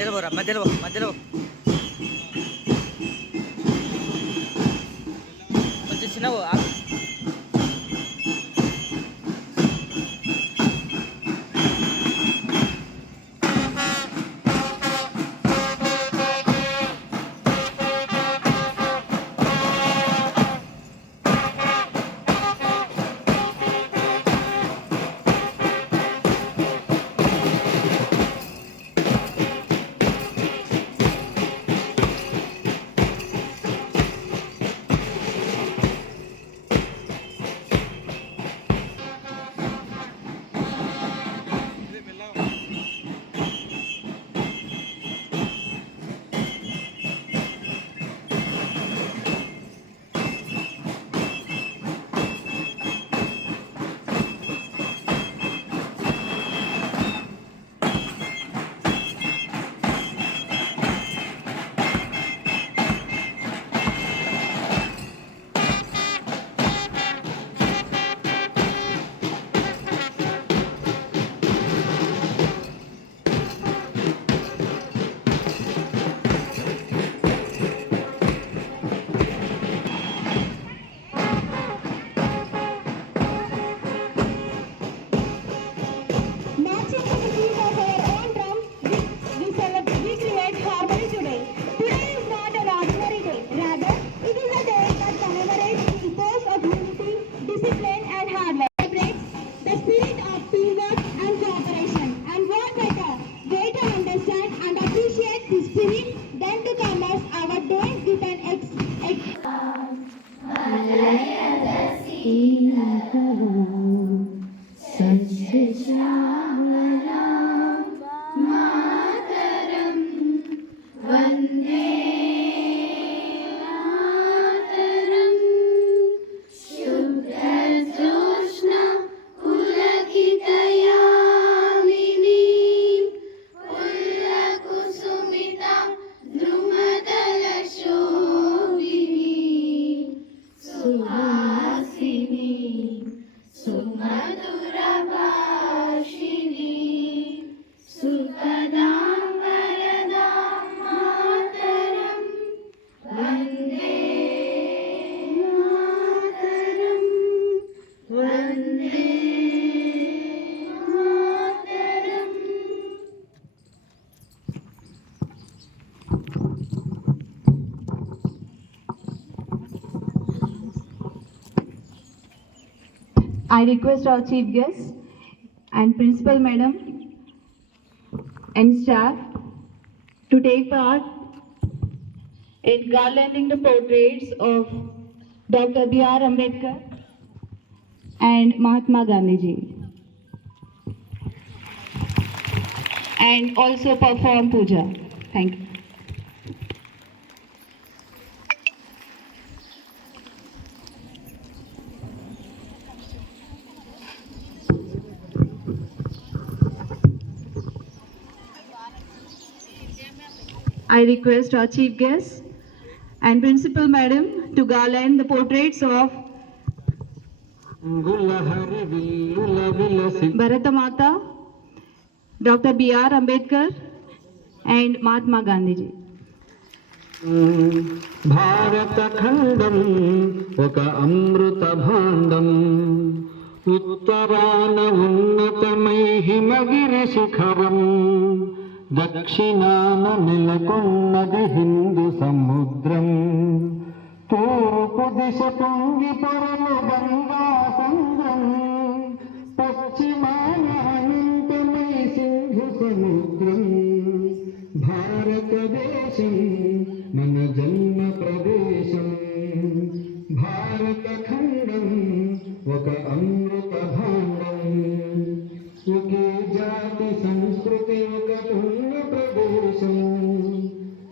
మధ్యలో పోరా, మధ్యలో మధ్యలో కొంచెం చిన్నవు. I request our chief guest and principal madam and staff to take part in garlanding the portraits of Dr. B.R. Ambedkar and Mahatma Gandhi and also perform puja. Thank you. I request our chief guest and principal madam to garland the portraits of Bharata Mata, Dr. B.R. Ambedkar and Mahatma Gandhi. భారత ఖండం ఒక అమృత భాండం, ఉత్తరాన ఉన్నతమై హిమగిరి శిఖరం, దక్షిణాన నెలకొన్నది హిందూ సముద్రం, తూర్పు దిశ పొంగి పొరలు గంగా సంద్రం, పశ్చిమాన అనంతమై సింధు సముద్రం. భారతదేశం మన జన్మ ప్రదేశం, భారత ఖండం ఒక అమృత భాండం, ఒకే జాతి సంస్కృతి ఒకటున్న ప్రదేశం,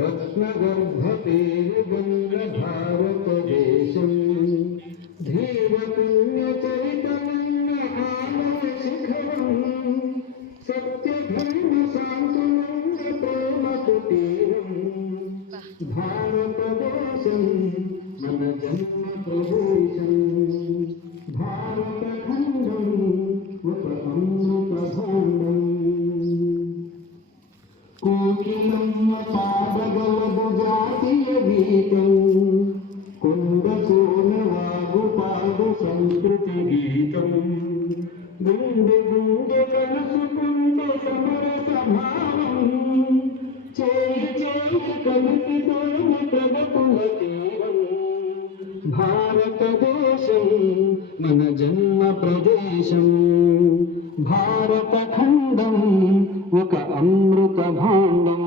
రత్నగర్భ పేరు గంగ భారతదేశం, ధీర పుణ్య చరితమన్న ఆలయ శిఖరం, సత్య ధర్మ శాంతునంద ప్రేమ కుటీరం. భారతదేశం మన జన్మ ప్రదేశం, భారత ఖండం ఒక అమృత భాండం. కోకిల గీతం కొండ కోనవాగు పాడు సంస్కృతి గీతం గుండె గుండె కలుసుకుండే సమర సభావం చేయి చేయి కలిపితోనే ప్రగతుల తీరం భారతదేశం మన జన్మ ప్రదేశం భారత ఖండం ఒక అమృత భాండం.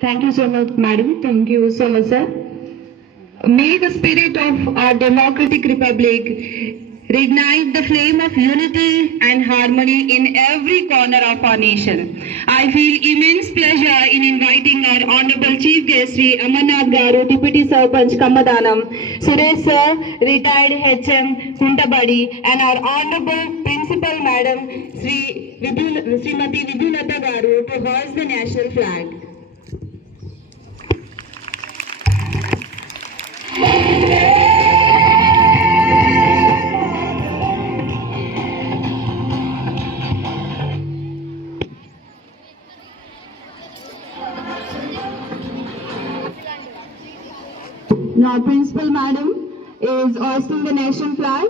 Thank you so much, madam. Thank you so much, sir. May the spirit of our democratic republic reignite the flame of unity and harmony in every corner of our nation. I feel immense pleasure in inviting our Honorable Chief Guest Sri Amarnath Garu, Deputy Sarpanch Kamadanam, Suresh Sir, retired HM Kuntabadi, and our Honorable Principal Madam Srimati Vidunata Garu to hoist the national flag. Now, Principal Madam is hoisting the nation flag.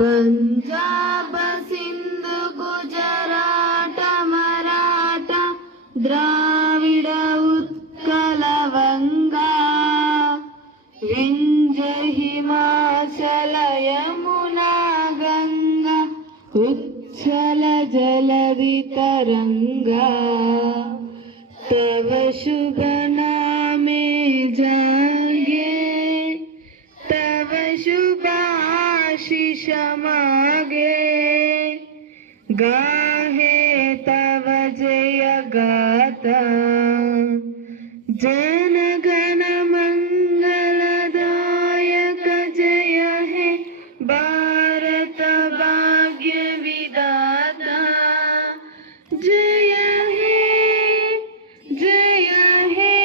Punjab सिंध गुजरात मराठा द्राविड उत्कल वंगा विंध्य हिमाचल यमुना गंगा उच्छल जलधि तरंगा तव शुभ नामे गाहे तव जय गाथा जन गण मंगलदायक जय हे भारत भाग्य विधाता जय हे जय हे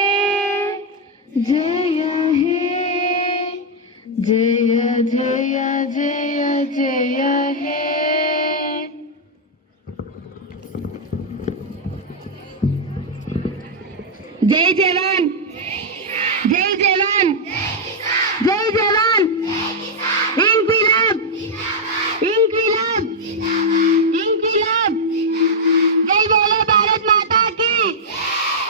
जय हे जय जय जय जय हे जय जवान जय जवान जय जवान इंकलाब इंकलाब इंकलाब जय बोलो भारत माता की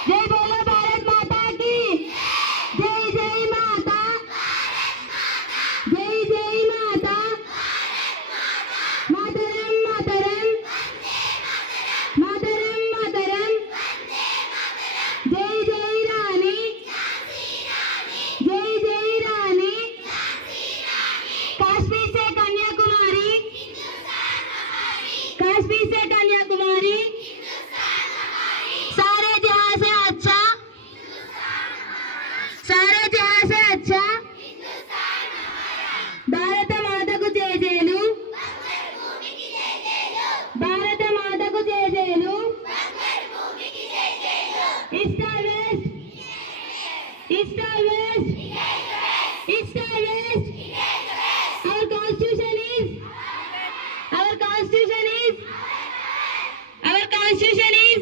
जय बोलो भारत माता की जय जय माता जय जय माता मातरम मातरम मातरम मातरम जय जय रानी जय जय रानी कश्मीर से कन्याकुमारी कश्मीर से कन्याकुमारी सारे जहां से अच्छा सारे जहां से अच्छा भारत माता को जय जयलु भारत माता को जय जयलु East or West? East or West? East or West? Our constitution is? Our constitution is? Our constitution is?